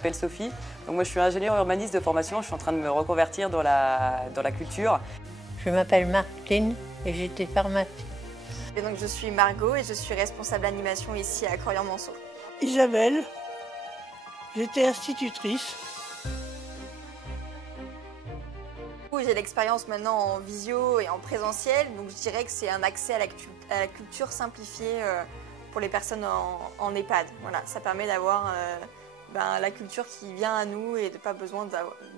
m'appelle Sophie. Donc moi, je suis ingénieure urbaniste de formation. Je suis en train de me reconvertir dans la culture. Je m'appelle Martine et j'étais pharmacienne. Et donc je suis Margot et je suis responsable animation ici à Corian-Manceau. Isabelle, j'étais institutrice. J'ai l'expérience maintenant en visio et en présentiel, donc je dirais que c'est un accès à la culture simplifiée pour les personnes en EHPAD. Voilà, ça permet d'avoir la culture qui vient à nous et de pas besoin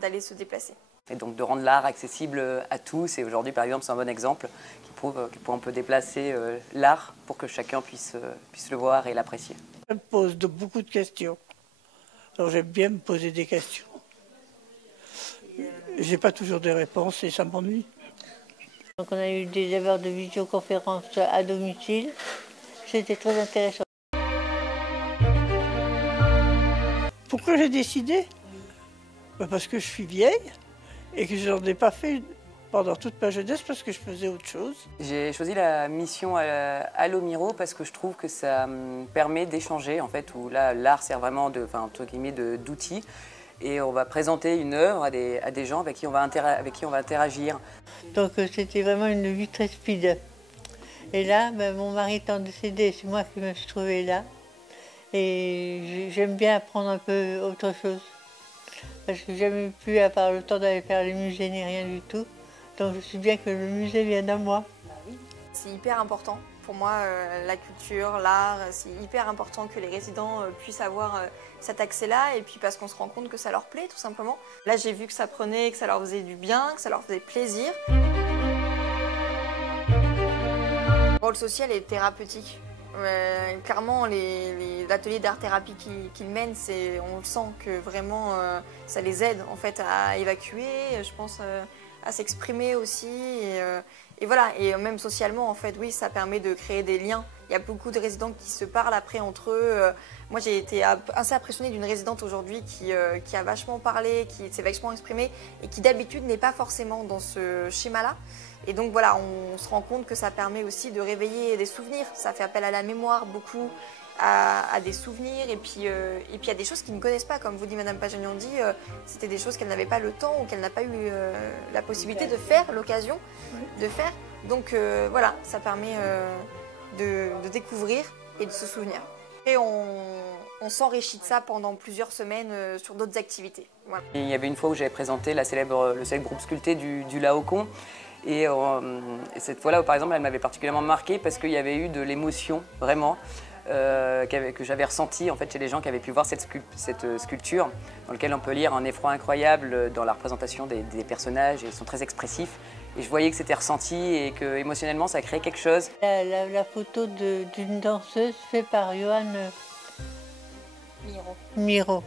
d'aller se déplacer. Et donc de rendre l'art accessible à tous. Et aujourd'hui, par exemple, c'est un bon exemple qui prouve qu'on peut déplacer l'art pour que chacun puisse le voir et l'apprécier. Ça me pose beaucoup de questions. Alors j'aime bien me poser des questions. J'ai pas toujours des réponses et ça m'ennuie. Donc on a eu des heures de visioconférence à domicile. C'était très intéressant. Pourquoi j'ai décidé? Parce que je suis vieille et que je n'en ai pas fait pendant toute ma jeunesse parce que je faisais autre chose. J'ai choisi la mission Allo Miro parce que je trouve que ça me permet d'échanger, en fait, où là, l'art sert vraiment d'outil. Et on va présenter une œuvre à des gens avec qui on va interagir. Donc c'était vraiment une vie très speed. Et là, mon mari étant décédé, c'est moi qui me suis trouvée là. Et j'aime bien apprendre un peu autre chose. Parce que j'ai jamais pu, à part le temps d'aller faire les musées ni rien du tout. Donc je suis bien que le musée vienne à moi. C'est hyper important. Pour moi, la culture, l'art, c'est hyper important que les résidents puissent avoir cet accès-là, et puis parce qu'on se rend compte que ça leur plaît, tout simplement. Là, j'ai vu que ça prenait, que ça leur faisait du bien, que ça leur faisait plaisir. Le rôle social est thérapeutique. Clairement, les ateliers d'art-thérapie qu'ils mènent, on le sent que vraiment ça les aide en fait à évacuer, je pense à s'exprimer aussi. Et voilà, et même socialement, en fait, oui, ça permet de créer des liens. Il y a beaucoup de résidents qui se parlent après entre eux. Moi, j'ai été assez impressionnée d'une résidente aujourd'hui qui a vachement parlé, qui s'est vachement exprimée et qui d'habitude n'est pas forcément dans ce schéma-là. Et donc voilà, on se rend compte que ça permet aussi de réveiller des souvenirs. Ça fait appel à la mémoire beaucoup, à des souvenirs. Et puis il y a des choses qu'ils ne connaissent pas. Comme vous dit Madame Pajanian-Di, c'était des choses qu'elle n'avait pas le temps ou qu'elle n'a pas eu la possibilité de faire, l'occasion de faire. Donc voilà, ça permet de découvrir et de se souvenir. Et on s'enrichit de ça pendant plusieurs semaines sur d'autres activités. Voilà. Il y avait une fois où j'avais présenté le célèbre groupe sculpté du Laocoon. Et cette fois-là, par exemple, elle m'avait particulièrement marquée parce qu'il y avait eu de l'émotion, vraiment, que j'avais ressentie en fait, chez les gens qui avaient pu voir cette sculpture, dans laquelle on peut lire un effroi incroyable dans la représentation des personnages, et ils sont très expressifs. Et je voyais que c'était ressenti et que émotionnellement, ça créait quelque chose. La photo d'une danseuse faite par Johan Miro.